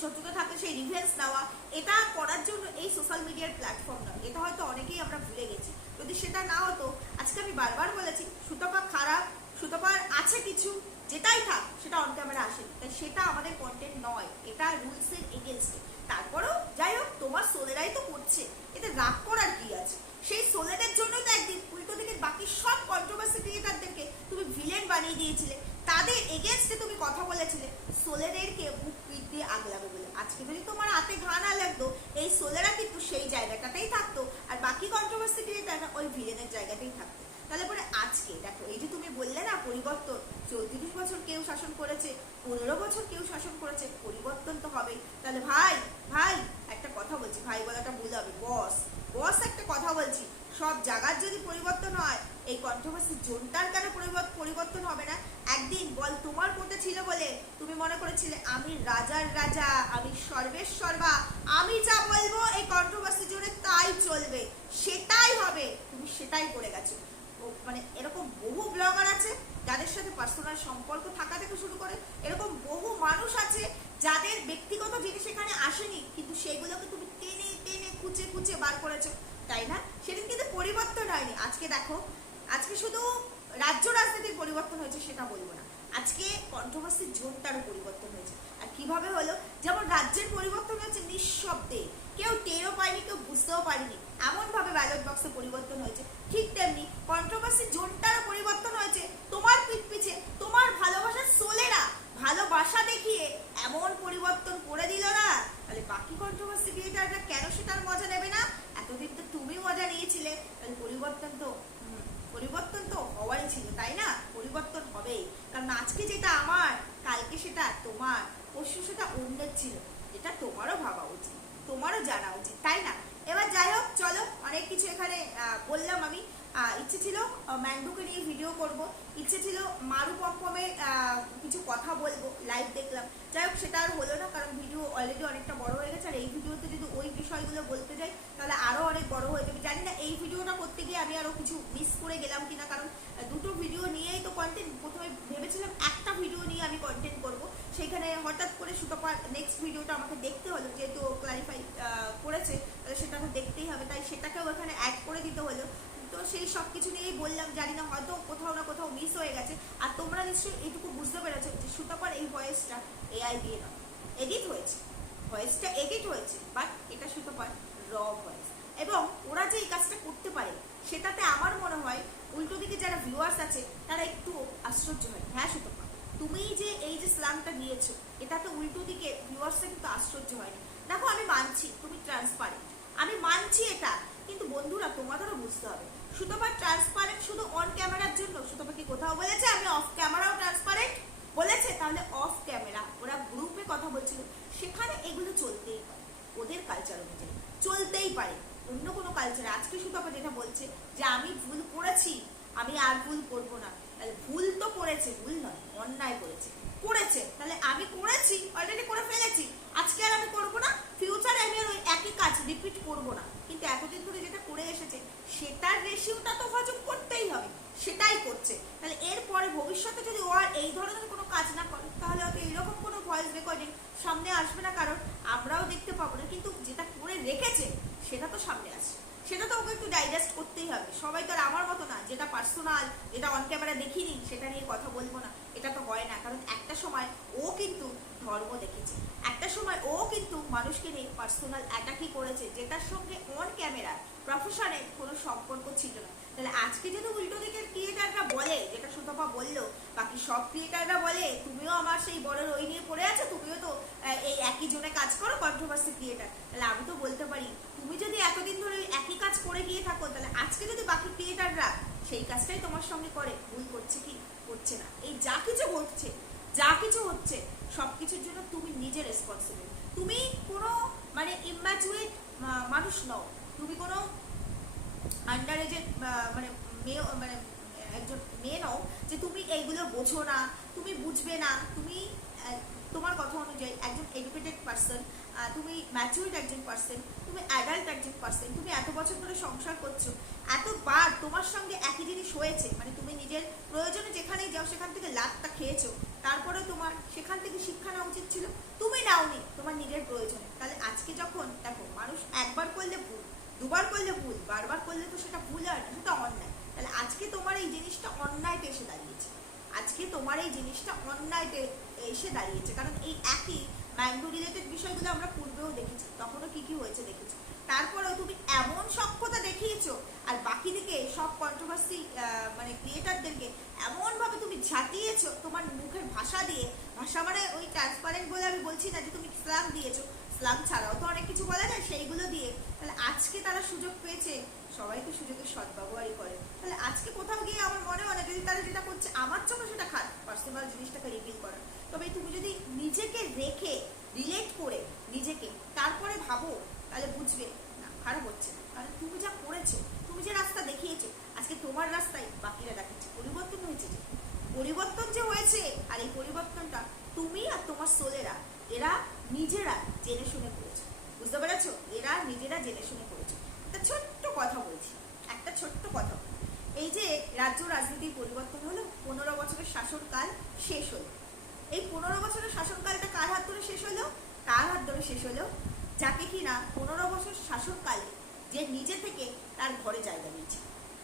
শত্রুতা থাকলে সেই রিভেন্স নেওয়া, এটা করার জন্য এই সোশ্যাল মিডিয়ার প্ল্যাটফর্ম নয়, এটা হয়তো অনেকেই আমরা ভুলে গেছি। যদি সেটা না হতো, আজকে আমি বারবার বলেছি সুতপা খারাপ, সুতপার আছে কিছু, যেটাই থাক সেটা অন ক্যামেরা আসেনি, তাই সেটা আমাদের কন্টেন্ট নয়, এটা রুলসের এগেনস্টে। তারপরেও যাই হোক, তোমার সোলেরাই তো করছে, এতে রাগ করার কি আছে? সেই সোলেদের জন্য তো একদিন উল্টো দিকে বাকি সব কন্ট্রোভার্সি ক্রিয়েটারদেরকে তুমি ভিলেন বানিয়ে দিয়েছিলে, তাদের এগেনস্টে তুমি কথা বলেছিলে সোলেদেরকে বুক পিট দিয়ে আগলাবে বলে। আজকে যদি তোমার হাতে ঘা না লাগতো, এই সোলেরা কিন্তু সেই জায়গাটাতেই থাকতো, আর বাকি কন্ট্রোভার্সি ক্রিয়েটাররা ওই ভিলেনের জায়গাতেই থাকতো। তাহলে পরে আজকে দেখো, এই যে তুমি বললে না পরিবর্তন, 34 বছর কেউ শাসন করেছে, 15 বছর কেউ শাসন করেছে, পরিবর্তন তো হবে। তাহলে ভাই ভাই একটা কথা বলছি, ভাই বলাটা ভুল হবে, বস বস একটা কথা বলছি, সব জায়গার যদি পরিবর্তন হয়, এই কন্ট্রোভার্সি জোনটার কেন পরিবর্তন হবে না? একদিন বল তোমার মধ্যে ছিল বলে তুমি মনে করেছিলে আমি রাজার রাজা, আমি সর্বের সর্বা, আমি যা বলবো এই কন্ট্রোভার্সি জোনে তাই চলবে, সেটাই হবে, তুমি সেটাই করে গেছো। মানে এরকম বহু ব্লগার আছে যাদের সাথে পার্সোনাল সম্পর্ক থাকা থেকে শুরু করে, এরকম বহু মানুষ আছে যাদের ব্যক্তিগত জিনিস এখানে আসেনি, কিন্তু সেগুলোকে তুমি টেনে টেনে কুচে কুচে বার করেছো, তাই না? সেদিন কিন্তু পরিবর্তন হয়নি। আজকে দেখো, আজকে শুধু রাজ্য রাজনীতির পরিবর্তন হয়েছে সেটা বলবো না, আজকে কন্ট্রোভার্সির জোনটারও পরিবর্তন হয়েছে। আর কিভাবে হলো? যেমন রাজ্যের পরিবর্তন হয়েছে নিঃশব্দে, কেউ টেরও পায়নি, কেউ বুঝতেও পারেনি, এমন ভাবে ব্যালট বক্সে পরিবর্তন হয়েছে। ঠিক তেমনি কন্ট্রোভার্সি জোনটারও পরিবর্তন হয়েছে তোমার পিঠ পিছে তোমার ভালোবাসার সোলেরা ভালোবাসা দেখিয়ে এমন পরিবর্তন করে দিল না, তাহলে বাকি কন্ট্রোভার্সি ক্রিয়েটাররা কেন সেটার মজা নেবে না? এতদিন তো তুমি মজা নিয়েছিলে, তাহলে পরিবর্তন তো হওয়ারই ছিল, তাই না? পরিবর্তন হবেই, কারণ আজকে যেটা আমার, কালকে সেটা তোমার, পরশু সেটা অন্যের ছিল, এটা তোমারও ভাবা উচিত, তোমারও জানা উচিত, তাই না? এবার যাই হোক, চলো, অনেক কিছু এখানে বললাম আমি। ইচ্ছে ছিল ম্যান্ডুকে নিয়ে ভিডিও করব, ইচ্ছে ছিল মারু পম্পমের কিছু কথা বলবো, লাইভ দেখলাম, যাই হোক সেটা আর হলো না, কারণ ভিডিও অলরেডি অনেকটা বড় হয়ে গেছে। আর এই ভিডিওতে যদি ওই বিষয়গুলো বলতে যাই তাহলে আরও অনেক বড় হয়ে যাবে। জানি না এই ভিডিওটা করতে গিয়ে আমি আরও কিছু মিস করে গেলাম কিনা, কারণ দুটো ভিডিও নিয়েই তো কন্টেন্ট, প্রথমে ভেবেছিলাম একটা ভিডিও নিয়ে আমি কন্টেন্ট করব, সেইখানে হঠাৎ করে সুতপা নেক্সট ভিডিওটা আমাকে দেখতে হলো, যেহেতু ক্লারিফাই করেছে তাহলে সেটা তো দেখতেই হবে, তাই সেটাকেও এখানে অ্যাড করে দিতে হলো। তো সেই সব কিছু নিয়েই বললাম, জানি না হয়তো কোথাও না কোথাও মিস হয়ে গেছে। আর তোমরা নিশ্চয়ই এইটুকু বুঝতে পেরেছো যে সুতপার এই ভয়েসটা এআই দিয়ে নয়, এডিট হয়েছে, ভয়েসটা এডিট হয়েছে, বাট এটা সুতপার র ভয়েস। এবং ওরা যে এই কাজটা করতে পারে সেটাতে আমার মনে হয় উল্টো দিকে যারা ভিউয়ার্স আছে তারা একটু আশ্চর্য হয়। হ্যাঁ সুতপা, তুমি যে এই যে স্ল্যামটা দিয়েছো, এটাতে উল্টো দিকে ভিউয়ার্সরা কিন্তু আশ্চর্য হয়নি। দেখো, আমি মানছি তুমি ট্রান্সপারেন্ট, আমি মানছি এটা, কিন্তু বন্ধুরা তোমাদেরও বুঝতে হবে সুতপা ট্রান্সপারেন্ট শুধু অন ক্যামেরার জন্য। সুতপা কি কোথাও বলেছে আমি অফ ক্যামেরাও ট্রান্সপারেন্ট? বলেছে? তাহলে অফ ক্যামেরা ওরা গ্রুপে কথা বলছিল, সেখানে এগুলো চলতেই পারে, ওদের কালচার অনুযায়ী চলতেই পারে। অন্য কোনো কালচারে আজকে সুতপা যেটা বলছে যে আমি ভুল করেছি, আমি আর ভুল করবো না, তাহলে ভুল তো করেছে, ভুল নয় অন্যায় করেছে, তাহলে আমি করেছি, অলরেডি করে ফেলেছি, আজকে আর আমি করবো না, ফিউচারে আমি আর ওই একই কাজ রিপিট করবো না। কিন্তু এতদিন ধরে যেটা করে এসেছে সেটার রেশিওটা তো হজম করতেই হবে, সেটাই করছে। তাহলে এরপরে ভবিষ্যতে যদি ও আর এই ধরনের কোনো কাজ না করে তাহলে হয়তো এইরকম কোনো ভয়েস রেকর্ডিং সামনে আসবে না, কারণ আমরাও দেখতে পাবো না, কিন্তু যেটা করে রেখেছে সেটা তো সামনে আসছে, সেটা তো ওকে একটু ডাইজেস্ট করতেই হবে। সবাই তো আর আমার মতো না, যেটা পার্সোনাল, যেটা অন ক্যামেরা দেখিনি সেটা নিয়ে কথা বলবো না, এটা তো হয় না। কারণ একটা সময় ও কিন্তু ধর্ম দেখেছে, একটা সময় ও কিন্তু মানুষকে নিয়ে পার্সোনাল অ্যাটাকই করেছে, যেটার সঙ্গে অন ক্যামেরা প্রফেশনের কোনো সম্পর্ক ছিল না। তাহলে আজকে যদি উল্টো দিকের ক্রিয়েটাররা বলে, যেটা সুতপা বললো, বাকি সব ক্রিয়েটাররা বলে তুমিও আমার সেই বড় রই নিয়ে পড়ে আছো, তুমিও তো এই একই জোনে কাজ করো, কন্ট্রোভার্সি ক্রিয়েটার, তাহলে আমি তো বলতে পারি তুমি যদি এতদিন ধরে একই কাজ করে গিয়ে থাকো, তাহলে আজকে যদি বাকি ক্রিয়েটাররা সেই কাজটাই তোমার সঙ্গে করে, ভুল করছে কি করছে না, এই যা কিছু ঘটছে, যা কিছু হচ্ছে, সব কিছুর জন্য তুমি নিজে রেসপন্সিবল। তুমি কোনো মানে ইম্যাচুরেট মানুষ নও, তুমি কোনো আন্ডার এজের মানে মেয়ে, মানে একজন মেয়ে নও যে তুমি এইগুলো বোঝো না, তুমি বুঝবে না, তুমি তোমার কথা অনুযায়ী একজন এডুকেটেড পার্সন, তুমি ম্যাচিউরড একজন পার্সন, তুমি অ্যাডাল্ট একজন পার্সন, তুমি এত বছর ধরে সংসার করছো, এতবার তোমার সঙ্গে একই জিনিস হয়েছে, মানে তুমি নিজের প্রয়োজনে যেখানেই যাও সেখান থেকে লাতটা খেয়েছো, তারপরে তোমার সেখান থেকে শিক্ষা নেওয়া উচিত ছিল, তুমি নাওনি তোমার নিজের প্রয়োজনে। তাহলে আজকে যখন দেখো মানুষ একবার করলে ভুল, দুবার করলে ভুল, বারবার করলে তো সেটা ভুল আর না, সেটা অন্যায়। তাহলে আজকে তোমার এই জিনিসটা অন্যায়তে এসে দাঁড়িয়েছে, আজকে তোমার এই জিনিসটা অন্যায়তে এসে দাঁড়িয়েছে, কারণ এই একই ম্যাঙ্গো রিলেটেড বিষয়গুলো আমরা পূর্বেও দেখেছি, তখনও কি কি হয়েছে দেখেছি, তারপরেও তুমি এমন সক্ষতা দেখিয়েছো, আর বাকি দিকে সব কন্ট্রোভার্সি মানে ক্রিয়েটারদেরকে এমনভাবে তুমি ঝাঁটিয়েছো তোমার মুখের ভাষা দিয়ে। ভাষা মানে ওই ট্রান্সপারেন্ট বলে আমি বলছি না যে তুমি স্ল্যাং দিয়েছো, স্ল্যাং ছাড়াও তো অনেক কিছু বলা যায়, সেইগুলো দিয়ে। তাহলে আজকে তারা সুযোগ পেয়েছে, সবাইকে সুযোগের সদ্ব্যবহারই করে। তাহলে আজকে কোথাও গিয়ে আমার মনে হয় না, যদি তারা যেটা করছে আমার চোখে সেটা খারাপ, পার্সোনাল জিনিসটাকে রিভিল করা, তবে তুমি যদি নিজেকে রেখে রিলেট করে নিজেকে তারপরে ভাবো, তাহলে বুঝবে না খারাপ হচ্ছে না, কারণ তুমি যা করেছো তুমি যে রাস্তা দেখিয়েছো, আজকে তোমার রাস্তায় বাকিরা দেখাচ্ছে। পরিবর্তন হয়েছে, যে পরিবর্তন যে হয়েছে, আর এই পরিবর্তনটা তুমি আর তোমার সোলেরা এরা নিজেরা জেনে শুনে করেছে। বুঝতে পেরেছো? এরা নিজেরা জেনে শুনে করেছে। একটা ছোট্ট কথা বলছি, একটা ছোট্ট কথা। এই যে রাজ্য রাজনীতির পরিবর্তন হলো, 15 বছরের শাসনকাল শেষ হলো। এই 15 বছরের শাসনকালটা কার হাত ধরে শেষ হলো? কার হাত ধরে শেষ হলো? যাকে কিনা 15 বছর শাসনকালে যে নিজে থেকে তার ঘরে জায়গা দিয়েছে।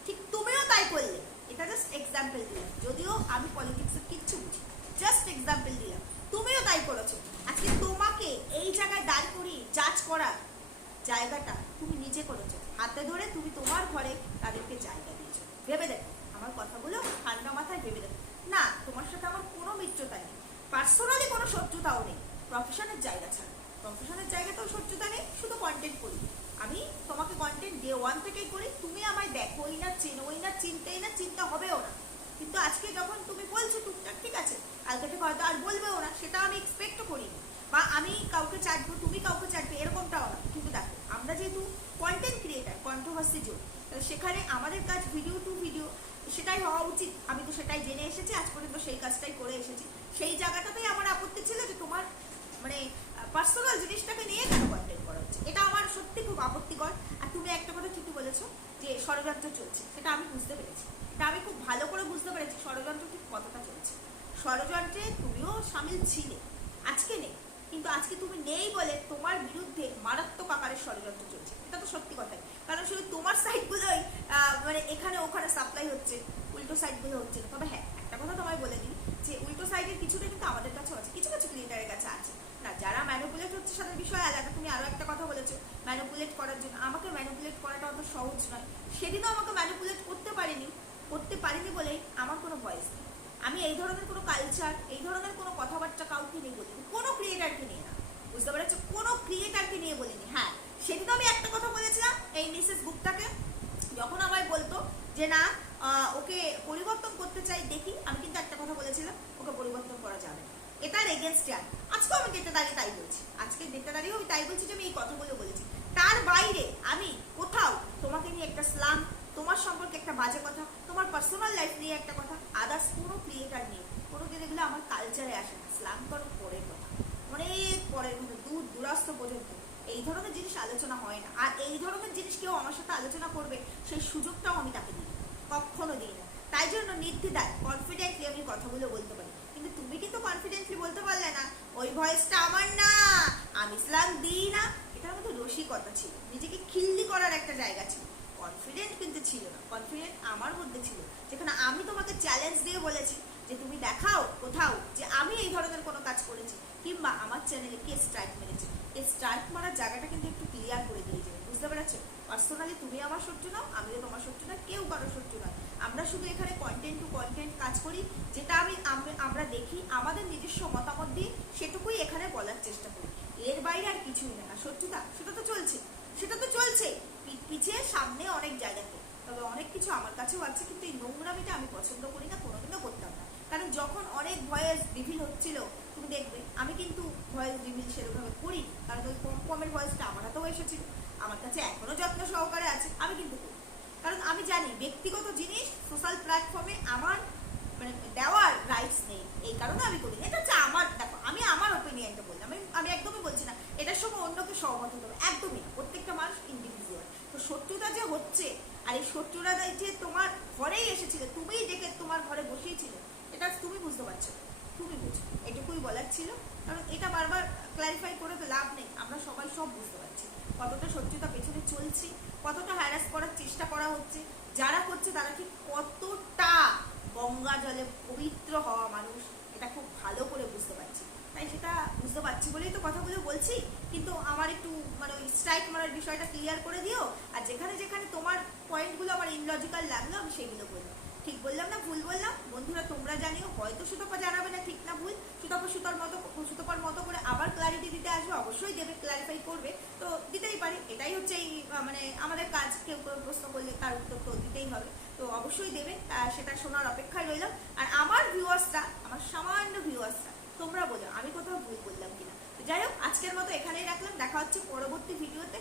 ঠিক তুমিও তাই করলে। এটা জাস্ট এক্সাম্পল দিলাম, যদিও আমি পলিটিক্সের কিচ্ছু বুঝি, জাস্ট এক্সাম্পল দিলাম। তুমিও তাই করেছো। আজকে তোমাকে এই জায়গায় দাঁড় করিয়ে জাজ করার জায়গাটা তুমি নিজে করেছো। হাতে ধরে তুমি তোমার ঘরে তাদেরকে জায়গা দিয়েছো। ভেবে দেখো আমার কথাগুলো, ঠান্ডা মাথায় ভেবে দেখো। না, তোমার সাথে আমার কোনো মিত্রতা নেই, পার্সোনালি কোনো শত্রুতাও নেই। প্রফেশনের জায়গা ছাড়া, প্রফেশনের জায়গাতেও শত্রুতা নেই, শুধু কন্টেন্ট করি। আমি তোমাকে কন্টেন্ট ডে 1 থেকেই করি। তুমি আমায় দেখোই না, চেনোই না, চিনতেই না, চিন্তা হবেও না। কিন্তু আজকে যখন তুমি বলছো টুকটাক, ঠিক আছে, কালকে থেকে হয়তো আর বলবেও না, সেটা আমি এক্সপেক্টও করিনি। বা আমি কাউকে চাটবো, তুমি কাউকে চাটবে, এরকমটাও না। কিন্তু দেখো, আমরা যেহেতু কন্টেন্ট ক্রিয়েটার, কন্ট্রোভার্সি জোন, সেখানে আমাদের কাজ ভিডিও টু ভিডিও, সেটাই হওয়া উচিত। আমি তো সেটাই জেনে এসেছি, আজ পর্যন্ত সেই কাজটাই করে এসেছি। সেই জায়গাটাতেই আমার আপত্তি ছিল যে তোমার মানে পার্সোনাল জিনিসটাকে নিয়ে কেন কন্টেন্ট করা হচ্ছে, এটা আমার সত্যি খুব আপত্তিকর। আর তুমি একটা কথা ঠিকই বলেছো যে ষড়যন্ত্র চলছে, সেটা আমি বুঝতে পেরেছি। এটা আমি খুব ভালো করে বুঝতে পেরেছি ষড়যন্ত্র ঠিক কতটা চলছে। ষড়যন্ত্রে তুমিও সামিল ছিলে, আজকে নেই, কিন্তু আজকে তুমি নেই বলে তোমার বিরুদ্ধে মারাত্মক আকারের ষড়যন্ত্র চলছে। এটা তো সত্যি কথাই, কারণ শুধু তোমার সাইডগুলোই মানে এখানে ওখানে সাপ্লাই হচ্ছে, উল্টো সাইডগুলো হচ্ছে না। তবে হ্যাঁ, একটা কথা তোমায় বলে দিই যে উল্টো সাইডের কিছুটা কিন্তু আমাদের কাছেও আছে, কিছু কিছু ক্রিয়েটারের কাছে আছে। না, যারা ম্যানিপুলেট হচ্ছে তাদের বিষয় আলাদা। তুমি আরো একটা কথা বলেছো ম্যানিপুলেট করার জন্য। আমাকে ম্যানিপুলেট করাটা অত সহজ নয়। সেদিনও আমাকে ম্যানিপুলেট করতে পারিনি বলেই আমার কোনো ভয়েস নেই। আমি এই ধরনের কোনো কালচার, এই ধরনের কোনো কথাবার্তা কাউকে নিয়ে বলিনি, কোনো ক্রিয়েটারকে নিয়ে না। বুঝতে পেরেছো? কোনো ক্রিয়েটারকে নিয়ে বলিনি। হ্যাঁ, সেদিনও আমি একটা কথা বলেছিলাম, এই মিসেস গুপ্তাকে যখন আমায় বলতো যে না ওকে পরিবর্তন করতে চাই দেখি, আমি কিন্তু একটা কথা বলেছিলাম, ওকে পরিবর্তন করা যাবে না। এটার এগেনস্টে আজকেও আমি ডেটে দাঁড়িয়ে তাই বলছি। আজকে ডেটে দাঁড়িয়েও আমি তাই বলছি যে আমি এই কথাগুলো বলেছি। তার বাইরে আমি কোথাও তোমাকে নিয়ে একটা স্লাম, তোমার সম্পর্কে একটা বাজে কথা, তোমার পার্সোনাল লাইফ নিয়ে একটা কথা, আদার্স কোনো ক্রিয়েটার নিয়ে কোনোদিন এগুলো আমার কালচারে আসে না। স্লাম তো পরের কথা, অনেক পরের কথা, দূর দূরাস্ত পর্যন্ত এই ধরনের জিনিস আলোচনা হয় না। আর এই ধরনের জিনিস কেউ আমার সাথে আলোচনা করবে সেই সুযোগটাও আমি তাকে দিই, কখনো দিই না। তাই জন্য নির্দ্বিধায় কনফিডেন্টলি আমি কথাগুলো বলতে পারি। কিন্তু তুমি কিন্তু কনফিডেন্টলি বলতে পারলে না ওই ভয়েসটা আমার না, আমি ইসলাম দিই না। এটার মধ্যে রসিকতা ছিল, নিজেকে খিল্লি করার একটা জায়গা ছিল। কনফিডেন্ট কিন্তু ছিল না। কনফিডেন্ট আমার মধ্যে ছিল, যেখানে আমি তোমাকে চ্যালেঞ্জ দিয়ে বলেছি যে তুমি দেখাও কোথাও যে আমি এই ধরনের কোনো কাজ করেছি, কিংবা আমার চ্যানেলে কে স্ট্রাইক মেরেছে। এই স্ট্রাইক মারার জায়গাটা কিন্তু একটু ক্লিয়ার করে দিয়ে যাবে। বুঝতে পেরেছো? পার্সোনালি তুমি আমার শত্রু নাও, আমিও তোমার শত্রু না, কেউ কারো শত্রু নয়। আমরা শুধু এখানে কন্টেন্ট টু কন্টেন্ট কাজ করি, যেটা আমরা দেখি, আমাদের নিজস্ব মতামত দিয়ে সেটুকুই এখানে বলার চেষ্টা করি। এর বাইরে আর কিছুই না। আর শত্রুতা সেটা তো চলছে, সেটা তো চলছে পিছিয়ে সামনে অনেক জায়গাতে। তবে অনেক কিছু আমার কাছেও আছে, কিন্তু এই নোংরামিটা আমি পছন্দ করি না, কোনোদিনও করতাম না। কারণ যখন অনেক ভয়েস রিভিল হচ্ছিল, তুমি দেখবে আমি কিন্তু ভয়েস রিভিল সেরকমভাবে করি, কারণ ওই কমের ভয়েসটা আমার হাতেও এসেছিল, আমার কাছে এখনো যত্ন সহকারে আছে, আমি কিন্তু করি। কারণ আমি জানি ব্যক্তিগত জিনিস সোশ্যাল প্ল্যাটফর্মে আমার মানে দেওয়ার রাইটস নেই, এই কারণে আমি করি। এটা হচ্ছে আমার, দেখো আমি আমার ওপিনিয়নটা বললাম, আমি একদমই বলছি না এটার সঙ্গে অন্যকে সহমত হতে হবে, একদমই না। প্রত্যেকটা মানুষ ইন্ডিভিজুয়াল। তো শত্রুতা যে হচ্ছে, আর এই শত্রুরা যে তোমার ঘরেই এসেছিল, তুমিই ডেকে তোমার ঘরে বসিয়েছিল, এটা তুমি বুঝতে পারছো, তুমি বুঝো। এটুকুই বলার ছিল, কারণ এটা বারবার ক্লারিফাই করে তো লাভ নেই। আমরা সবাই সব বুঝতে পারছি কতটা শত্রুতা পেছনে চলছে, কতটা হ্যারাস করার চেষ্টা করা হচ্ছে। যারা করছে তারা ঠিক কতটা গঙ্গা জলে পবিত্র হওয়া মানুষ, এটা খুব ভালো করে বুঝতে পারছি। তাই সেটা বুঝতে পারছি বলেই তো কথাগুলো বলছি। কিন্তু আমার একটু মানে ওই স্ট্রাইক মারার বিষয়টা ক্লিয়ার করে দিও। আর যেখানে যেখানে তোমার পয়েন্টগুলো আমার ইনলজিক্যাল লাগলো, আমি সেইগুলো বললাম। ঠিক বললাম না ভুল বললাম, বন্ধুরা তোমরা জানিও। হয়তো সুতপা জানাবে না ঠিক না ভুল, সুতপার মতো করে আবার ক্লারিটি দিতে আসবে, অবশ্যই দেবে, ক্লারিফাই করবে, তো দিতেই পারে। এটাই হচ্ছে এই মানে আমাদের কাজ। কেউ কোনো প্রশ্ন করলে তার উত্তর তো দিতেই হবে, তো অবশ্যই দেবে। সেটা শোনার অপেক্ষায় রইলাম। আর আমার ভিউয়ার্সটা, আমার সামান্য ভিউয়ার্সটা, তোমরা বলো আমি কোথাও ভুল করলাম কিনা। যাই হোক, আজকের মতো এখানেই রাখলাম। দেখা হচ্ছে পরবর্তী ভিডিওতে।